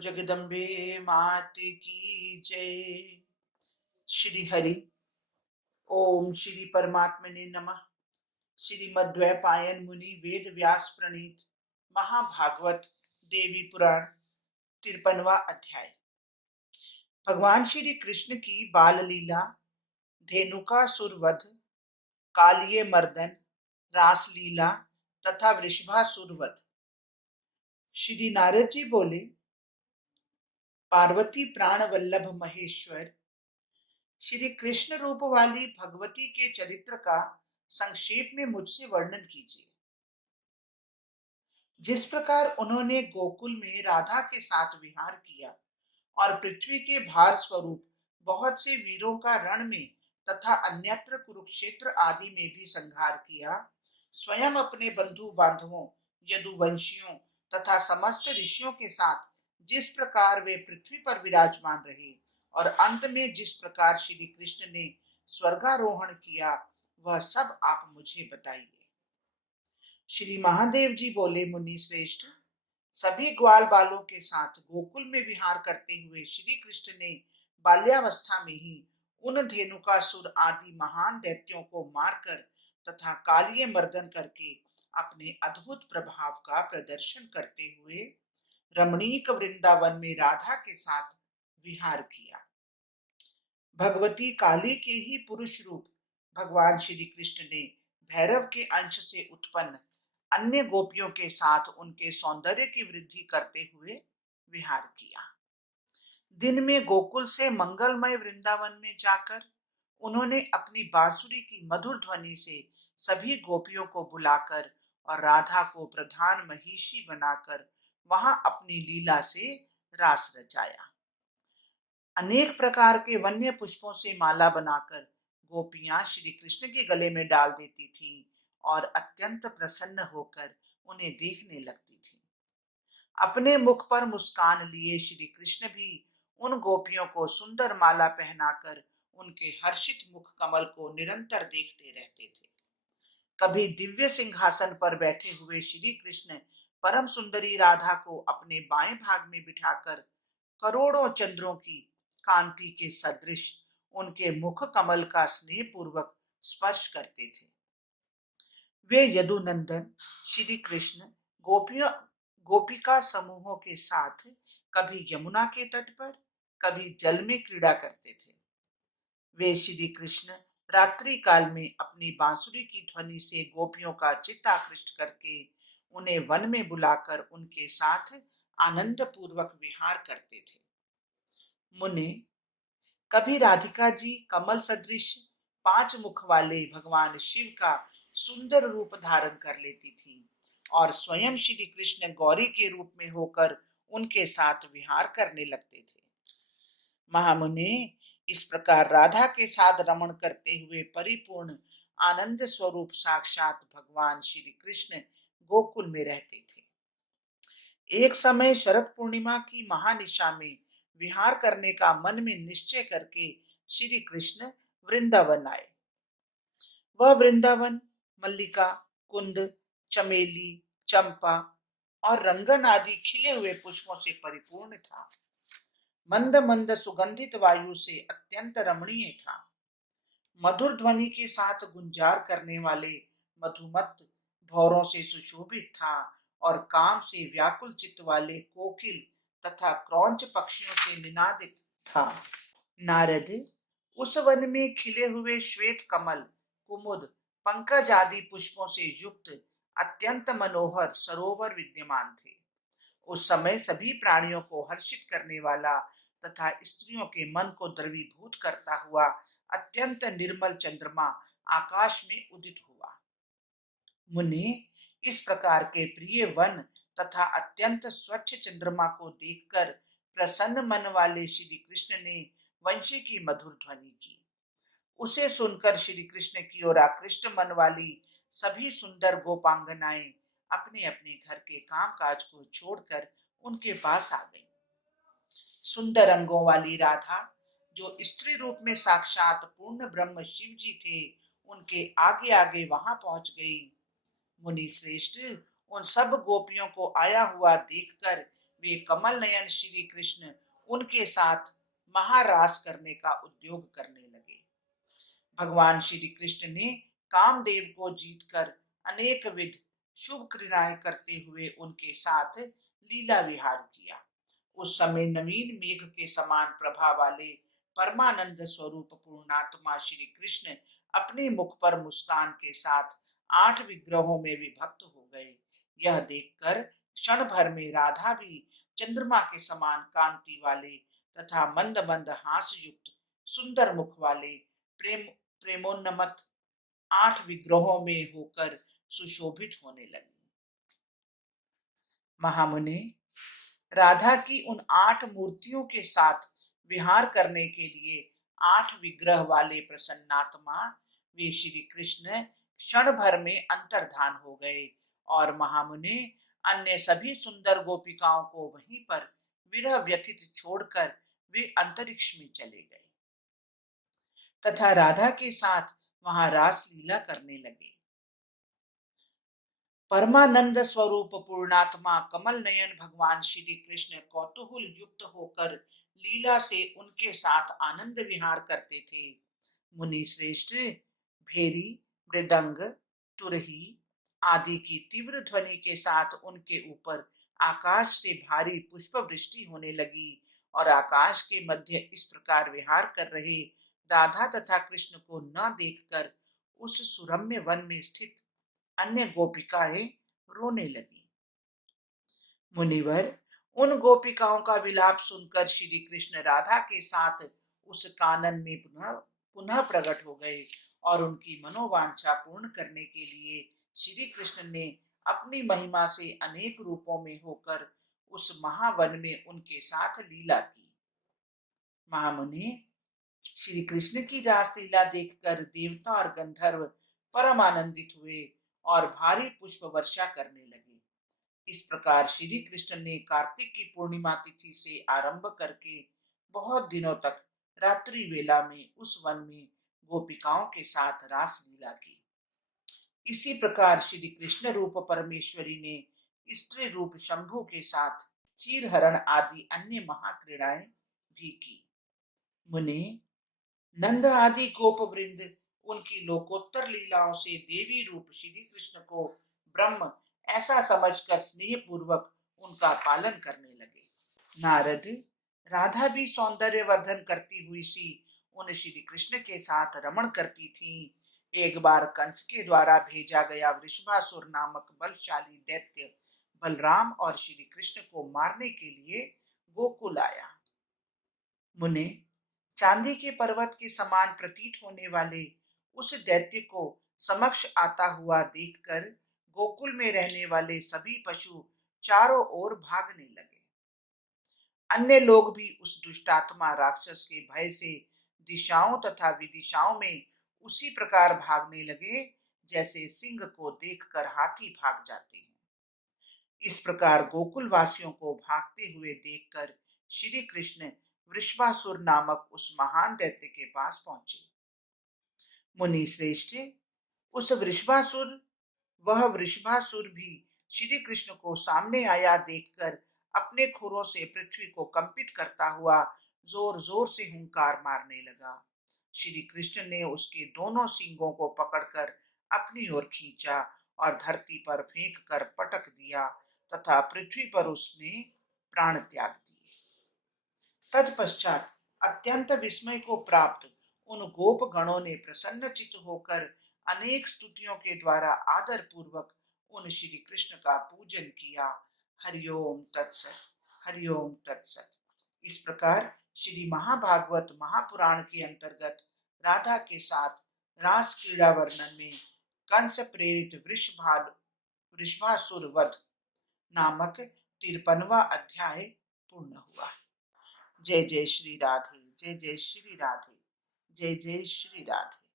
जगदम्बे मात की जय। श्री हरि। ओम श्री परमात्मने नमः। श्रीमद्वैपायन मुनि वेद व्यास प्रणीत महाभागवत देवी पुराण 53वां अध्याय। भगवान श्री कृष्ण की बाल लीला, धेनुकासुर वध, कालिय मर्दन, रासलीला तथा वृषभासुर वध। श्री नारद जी बोले, पार्वती प्राण वल्लभ महेश्वर, श्री कृष्ण रूप वाली भगवती के चरित्र का संक्षेप में मुझसे वर्णन कीजिए। जिस प्रकार उन्होंने गोकुल में राधा के साथ विहार किया और पृथ्वी के भार स्वरूप बहुत से वीरों का रण में तथा अन्यत्र कुरुक्षेत्र आदि में भी संहार किया, स्वयं अपने बंधु बांधवों, यदुवंशियों तथा समस्त ऋषियों के साथ जिस प्रकार वे पृथ्वी पर विराजमान रहे और अंत में जिस प्रकार श्री कृष्ण ने स्वर्गारोहण किया, वह सब आप मुझे बताइए। श्री महादेव जी बोले, मुनि श्रेष्ठ, सभी ग्वाल बालों के साथ गोकुल में विहार करते हुए श्री कृष्ण ने बाल्यावस्था में ही उन धेनुकासुर आदि महान दैत्यों को मारकर तथा कालिय मर्दन करके अपने अद्भुत प्रभाव का प्रदर्शन करते हुए रमणीक वृंदावन में राधा के साथ विहार किया। भगवती काली के ही पुरुष रूप भगवान श्री कृष्ण ने भैरव के अंश से उत्पन्न अन्य गोपियों के साथ उनके सौंदर्य की वृद्धि करते हुए विहार किया। दिन में गोकुल से मंगलमय वृंदावन में जाकर उन्होंने अपनी बांसुरी की मधुर ध्वनि से सभी गोपियों को बुलाकर और राधा को प्रधान महिषी बनाकर वहां अपनी लीला से रास रचाया। अनेक प्रकार के वन्य पुष्पों से माला बनाकर गोपियां श्री कृष्ण के गले में डाल देती थीं और अत्यंत प्रसन्न होकर उन्हें देखने लगती थीं। अपने मुख पर मुस्कान लिए श्री कृष्ण भी उन गोपियों को सुंदर माला पहनाकर उनके हर्षित मुख कमल को निरंतर देखते रहते थे। कभी दिव्य सिंहासन पर बैठे हुए श्री कृष्ण परम सुंदरी राधा को अपने बाएं भाग में बिठाकर करोड़ों चंद्रों की कांति के सदृश उनके मुख कमल का स्नेह पूर्वक स्पर्श करते थे। वे यदुनंदन श्री कृष्ण गोपियों गोपिका समूहों के साथ कभी यमुना के तट पर, कभी जल में क्रीड़ा करते थे। वे श्री कृष्ण रात्रि काल में अपनी बांसुरी की ध्वनि से गोपियों का चित्त आकृष्ट करके उन्हें वन में बुलाकर उनके साथ आनंद पूर्वक विहार करते थे। मुने, कभी राधिका जी कमल सदृश 5 मुख वाले भगवान शिव का सुंदर रूप धारण कर लेती थी और स्वयं श्री कृष्ण गौरी के रूप में होकर उनके साथ विहार करने लगते थे। महामुने, इस प्रकार राधा के साथ रमण करते हुए परिपूर्ण आनंद स्वरूप साक्षात भगवान श्री कृष्ण गोकुल में रहते थे। एक समय शरद पूर्णिमा की महानिशा में विहार करने का मन में निश्चय करके श्री कृष्ण वृंदावन आए। वह वृंदावन मल्लिका, कुंद, चमेली, चंपा और रंगन आदि खिले हुए पुष्पों से परिपूर्ण था। मंद मंद सुगंधित वायु से अत्यंत रमणीय था। मधुर ध्वनि के साथ गुंजार करने वाले मधुमत भौरों से सुशोभित था और काम से व्याकुल चित्त वाले कोकिल तथा क्रौंच पक्षियों से निनादित था। नारद, उस वन में खिले हुए श्वेत कमल, कुमुद, पंकज आदि पुष्पों से युक्त अत्यंत मनोहर सरोवर विद्यमान थे। उस समय सभी प्राणियों को हर्षित करने वाला तथा स्त्रियों के मन को द्रवीभूत करता हुआ अत्यंत निर्मल चंद्रमा आकाश में उदित हुआ। मुनि, इस प्रकार के प्रिय वन तथा अत्यंत स्वच्छ चंद्रमा को देखकर प्रसन्न मन वाले श्री कृष्ण ने वंशी की मधुर ध्वनि की। उसे सुनकर श्री कृष्ण की ओर आकृष्ट मन वाली सभी सुंदर गोपांगनाएं अपने अपने घर के काम काज को छोड़कर उनके पास आ गईं। सुंदर अंगों वाली राधा, जो स्त्री रूप में साक्षात पूर्ण ब्रह्म शिव जी थे, उनके आगे आगे वहां पहुंच गई। मुनि श्रेष्ठ, उन सब गोपियों को आया हुआ देखकर वे कमल नयन श्री कृष्ण उनके साथ महारास करने का उद्योग करने लगे। भगवान श्री कृष्ण ने कामदेव को जीतकर अनेक विध शुभ क्रियाएं करते हुए उनके साथ लीला विहार किया। उस समय नवीन मेघ के समान प्रभा वाले परमानंद स्वरूप पूर्णात्मा श्री कृष्ण अपने मुख पर मुस्कान के साथ 8 विग्रहों में विभक्त हो गए। यह देखकर क्षण भर में राधा भी चंद्रमा के समान कांति वाले तथा मंद मंद हास युक्त सुंदर मुख वाले प्रेम प्रेमोन्नमत 8 विग्रहों में होकर सुशोभित होने लगी। महामुने, राधा की उन 8 मूर्तियों के साथ विहार करने के लिए 8 विग्रह वाले प्रसन्नात्मा वे श्री कृष्ण क्षण भर में अंतर्धान हो गए और महामुने अन्य सभी सुंदर गोपिकाओं को वहीं पर विरह व्यथित छोड़कर वे अंतरिक्ष में चले गए तथा राधा के साथ वहां रास लीला करने लगे। परमानंद स्वरूप पूर्णात्मा कमल नयन भगवान श्री कृष्ण कौतूहल युक्त होकर लीला से उनके साथ आनंद विहार करते थे। मुनि श्रेष्ठ भेरी, मृदंग, तुरही आदि की तीव्र ध्वनि के साथ उनके ऊपर आकाश से भारी पुष्प वृष्टि होने लगी और आकाश के मध्य इस प्रकार विहार कर रहे राधा तथा कृष्ण को न देखकर उस सुरम्य वन में स्थित अन्य गोपिकाएं रोने लगी। मुनिवर, उन गोपिकाओं का विलाप सुनकर श्री कृष्ण राधा के साथ उस कानन में पुनः पुनः प्रकट हो गए और उनकी मनोवांछा पूर्ण करने के लिए श्री कृष्ण ने अपनी महिमा से अनेक रूपों में होकर उस महावन में उनके साथ लीला की। महामुनि, श्री कृष्ण की रासलीला देखकर देवता और गंधर्व परम आनंदित हुए और भारी पुष्प वर्षा करने लगे। इस प्रकार श्री कृष्ण ने कार्तिक की पूर्णिमा तिथि से आरंभ करके बहुत दिनों तक रात्रि वेला में उस वन में गोपिकाओं के साथ रास लीला की। इसी प्रकार श्री कृष्ण रूप परमेश्वरी ने स्त्री रूप शंभु के साथ चीरहरण आदि अन्य महाक्रीड़ाएं भी की। मुने, नंद आदि गोप वृंद उनकी लोकोत्तर लीलाओं से देवी रूप श्री कृष्ण को ब्रह्म ऐसा समझकर स्नेह पूर्वक उनका पालन करने लगे। नारद, राधा भी सौंदर्य वर्धन करती हुई सी उन श्री कृष्ण के साथ रमण करती थी। एक बार कंस के द्वारा भेजा गया वृषभासुर नामक बलशाली दैत्य बलराम और श्री कृष्ण को मारने के लिए गोकुल आया। मुने, चांदी के पर्वत के समान प्रतीत होने वाले उस दैत्य को समक्ष आता हुआ देखकर गोकुल में रहने वाले सभी पशु चारों ओर भागने लगे। अन्य लोग भी उस दुष्टात्मा राक्षस के भय से दिशाओं तथा विदिशाओं में उसी प्रकार भागने लगे जैसे सिंह को देखकर हाथी भाग जाते हैं। इस प्रकार गोकुल वासियों को भागते हुए देखकर श्री कृष्ण वृषभासुर नामक उस महान दैत्य के पास पहुंचे। मुनि श्रेष्ठ, उस वृषभासुर वह वृषभासुर भी श्री कृष्ण को सामने आया देखकर अपने खुरों से पृथ्वी को कंपित करता हुआ जोर जोर से हुंकार मारने लगा। श्री कृष्ण ने उसके दोनों सींगों को पकड़कर अपनी ओर खींचा और धरती पर फेंक कर पटक दिया तथा पृथ्वी पर उसने प्राण त्याग दिए। तत्पश्चात अत्यंत विस्मय को प्राप्त उन गोप गणों ने प्रसन्न चित्त होकर अनेक स्तुतियों के द्वारा आदर पूर्वक उन श्री कृष्ण का पूजन किया। हरिओम तत्सत, हरिओम तत्सत। इस प्रकार श्री महाभागवत महापुराण के अंतर्गत राधा के साथ रास क्रीड़ा वर्णन में कंस प्रेरित वृषभासुर वध नामक 53वां अध्याय पूर्ण हुआ। जय जय श्री राधे, जय जय श्री राधे, जय जय श्री राधे।